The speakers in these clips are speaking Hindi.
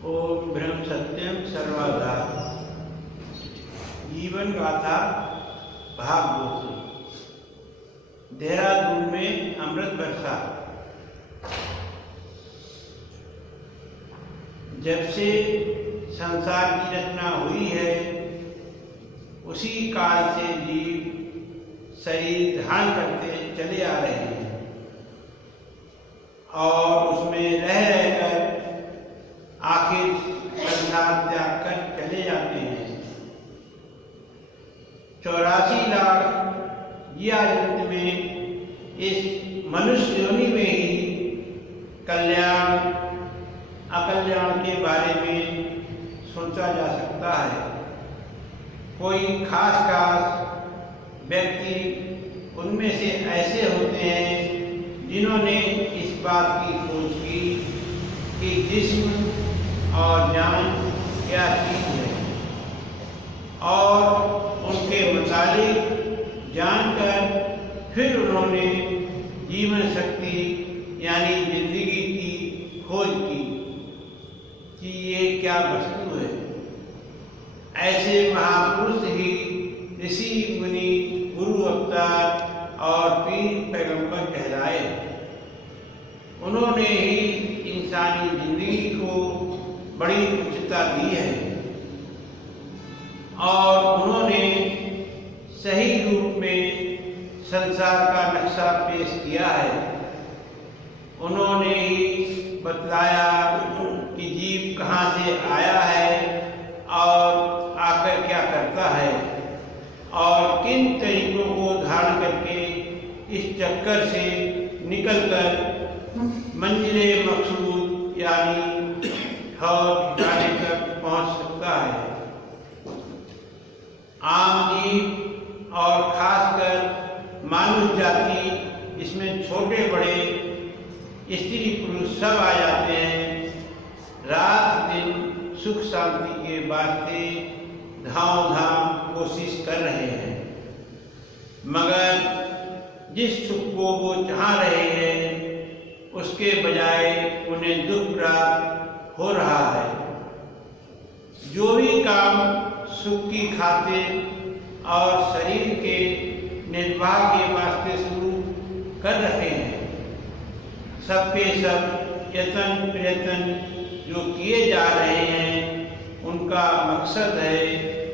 ओम ब्रह्म सत्यम सर्वदा। जीवन गाथा भाग 2। देहरादून में अमृत वर्षा। जब से संसार की रचना हुई है उसी काल से जीव शरीर धारण करते चले आ रहे हैं और उसमें रह रहकर आखिर संसार त्याग कर चले जाते हैं। 84 लाख जीवाजंत में इस मनुष्य योनि में ही कल्याण अकल्याण के बारे में सोचा जा सकता है। कोई खास व्यक्ति उनमें से ऐसे होते हैं जिन्होंने इस बात की खोज की कि जिस्म और जान क्या चीज है और उनके मुताबिक जानकर फिर उन्होंने जीवन शक्ति यानी जिंदगी की खोज की कि ये क्या वस्तु है। ऐसे महापुरुष ही ऋषि मुनि गुरु अवतार और पीर पैगंबर कहलाए। उन्होंने ही इंसानी जिंदगी को बड़ी उच्चता दी है और उन्होंने सही रूप में संसार का नक्शा पेश किया है। उन्होंने ही बतलाया कि जीव कहाँ से आया है और आकर क्या करता है और किन तरीकों को धारण करके इस चक्कर से निकलकर मंजिले मकसूद यानी और जाने तक पहुंच सकता है। आम जीव और खासकर मानव जाति इसमें छोटे बड़े स्त्री पुरुष सब आ जाते हैं। रात दिन सुख शांति के वास्ते धाम धाम कोशिश कर रहे हैं, मगर जिस सुख को वो चाह रहे हैं उसके बजाय उन्हें दुख प्राप्त हो रहा है। जो भी काम सुख की खातिर और शरीर के निर्वाह के वास्ते शुरू कर रहे हैं, सब के सब यत्न प्रयत्न जो किए जा रहे हैं उनका मकसद है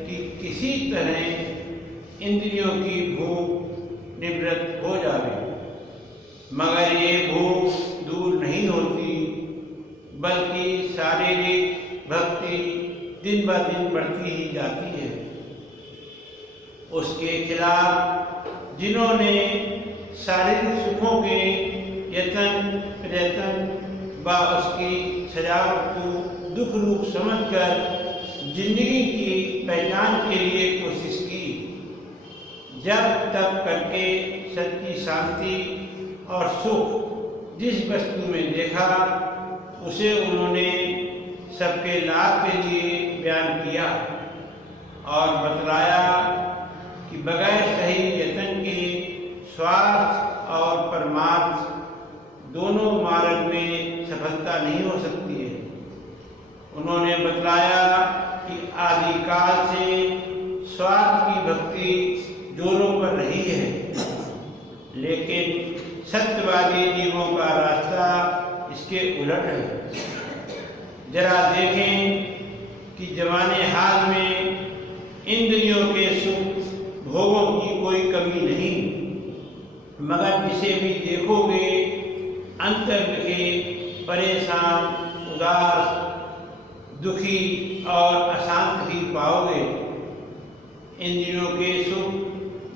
कि किसी तरह इंद्रियों की भूख निवृत्त हो जाए। मगर ये भूख दूर नहीं होती बल्कि शारीरिक भक्ति दिन ब दिन बढ़ती ही जाती है। उसके खिलाफ जिन्होंने शारीरिक सुखों के यत्न प्रयत्न व उसकी सजावट को दुख रूप समझकर जिंदगी की पहचान के लिए कोशिश की, जब तब करके सच्ची शांति और सुख जिस वस्तु में देखा उसे उन्होंने सबके लाभ के लिए बयान किया और बतलाया कि बगैर सही यत्न के स्वार्थ और परमार्थ दोनों मार्ग में सफलता नहीं हो सकती है। उन्होंने बतलाया कि आदिकाल से स्वार्थ की भक्ति जोरों पर रही है, लेकिन सत्यवादी जीवों का रास्ता इसके उलट है। जरा देखें कि जवाने हाल में इंद्रियों के सुख भोगों की कोई कमी नहीं, मगर जिसे भी देखोगे अंतर के परेशान उदास दुखी और अशांत ही पाओगे। इंद्रियों के सुख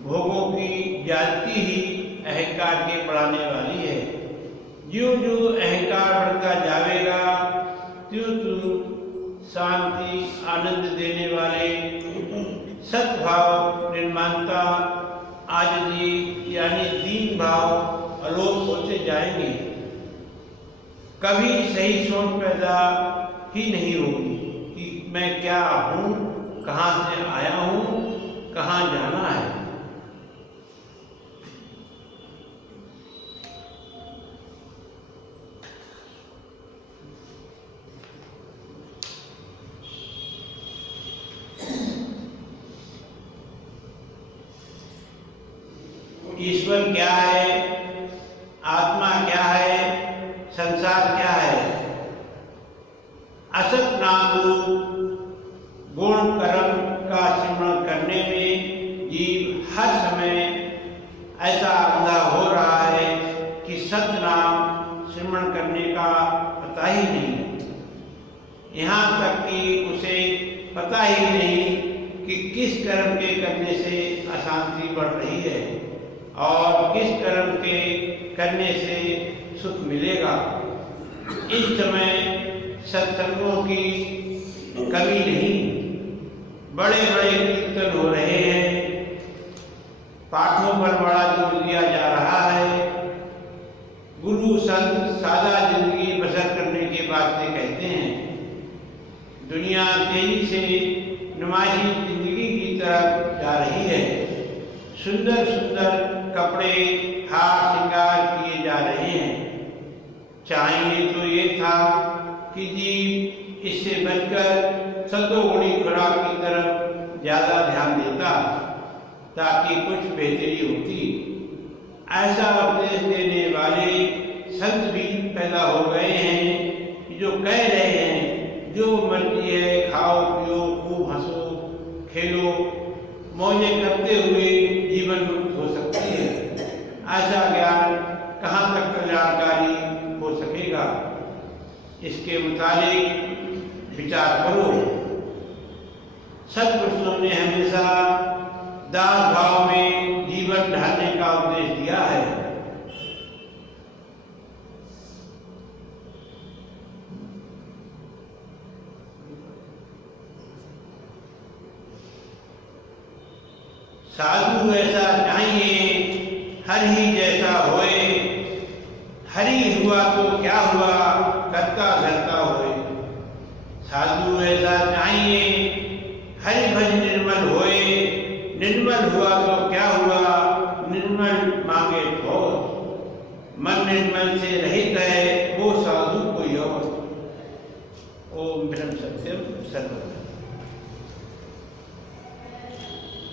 भोगों की जाति ही अहंकार के बढ़ाने वाली है। ज्यों ज्यों अहंकार बढ़ता जाएगा त्यों त्यों शांति आनंद देने वाले सद्भाव निर्माणता आजजी यानी दीन भाव अलोप होते जाएंगे। कभी सही सोच पैदा ही नहीं होगी कि मैं क्या हूँ, कहाँ से आया हूँ, कहाँ जाना है। ईश्वर क्या है, आत्मा क्या है, संसार क्या है। असत नाम रूप गुण कर्म का स्मरण करने में जीव हर समय ऐसा अंधा हो रहा है कि सत्य नाम स्मरण करने का पता ही नहीं। यहाँ तक कि उसे पता ही नहीं कि किस कर्म के करने से अशांति बढ़ रही है और किस कर्म के करने से सुख मिलेगा। इस समय सत्संगों की कमी नहीं, बड़े बड़े कीर्तन हो रहे हैं, पाठों पर बड़ा जोर दिया जा रहा है, गुरु संत सादा जिंदगी बसर करने की बातें कहते हैं। दुनिया तेजी से नुमाइशी जिंदगी की तरफ जा रही है। सुंदर सुंदर कपड़े हार श्रृंगार किए जा रहे हैं। चाहिए तो ये था कि जीव इससे बचकर सतोगुणी खुराक की तरफ ज्यादा ध्यान देता ताकि कुछ बेहतरी होती। ऐसा उपदेश देने वाले संत भी पैदा हो गए हैं जो कह रहे हैं जो मर्जी है खाओ पियो खूब हंसो खेलो मौजे करते हुए जीवन मुक्त हो सकती है। ऐसा ज्ञान कहाँ तक कल्याणकारी हो सकेगा, इसके मुताबिक विचार करो। सत्पुरुषों ने हमेशा दास भाव में जीवन ढालने का उपदेश दिया है। साधु ऐसा चाहिए हर ही जैसा होए, हरि हुआ तो क्या हुआ करता धरता होए। साधु ऐसा चाहिए हरि भज निर्मल होए, निर्मल हुआ तो क्या हुआ निर्मल मांगे ठोस। मन निर्मल से रहित है वो साधु कोई और। ओम ब्रह्म सत्यम सर्वम।